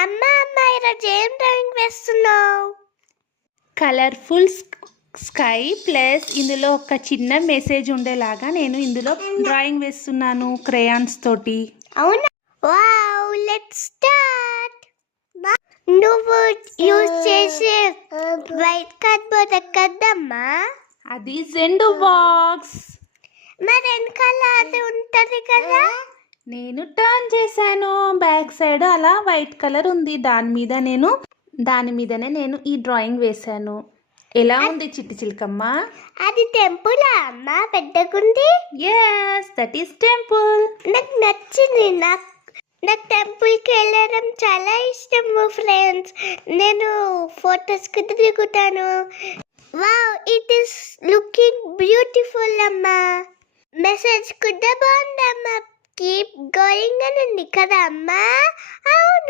అమ్మ ఈరోజు ఏం డ్రాయింగ్ వేస్తున్నావు? కలర్ఫుల్ స్కై ప్లస్ ఇందులో ఒక చిన్న మెసేజ్ ఉండేలాగా నేను ఇందులో డ్రాయింగ్ వేస్తున్నాను క్రేయాన్స్ తోటి. అవునా? Wow, let's start. నువ్వు యూజ్ చేసే వైట్ కార్డ్బోర్డ్ కదమ్మా? అది జెండు బాక్స్. మరి వెనకాల అది ఉంటది కదా? నేను టర్న్ చేశాను, బ్యాక్ సైడ్ అలా వైట్ కలర్ ఉంది, దాని మీదనే నేను ఈ డ్రాయింగ్ వేశాను. ఎలా ఉంది చిట్టి చిలకమ్మ? అది టెంపులా అమ్మ? పెద్దగుంది. Yes, that is temple. నాకు నచ్చింది. నాకు టెంపుల్కి వెళ్ళడం చాలా ఇష్టము ఫ్రెండ్స్. నేను ఫొటోస్కి దిగుతాను. Wow, it is looking beautiful అమ్మా. మెసేజ్ కూడా బాగుందమ్మా. కీప్ గోయింగ్ అని ఉంది కదా అమ్మా? అవును.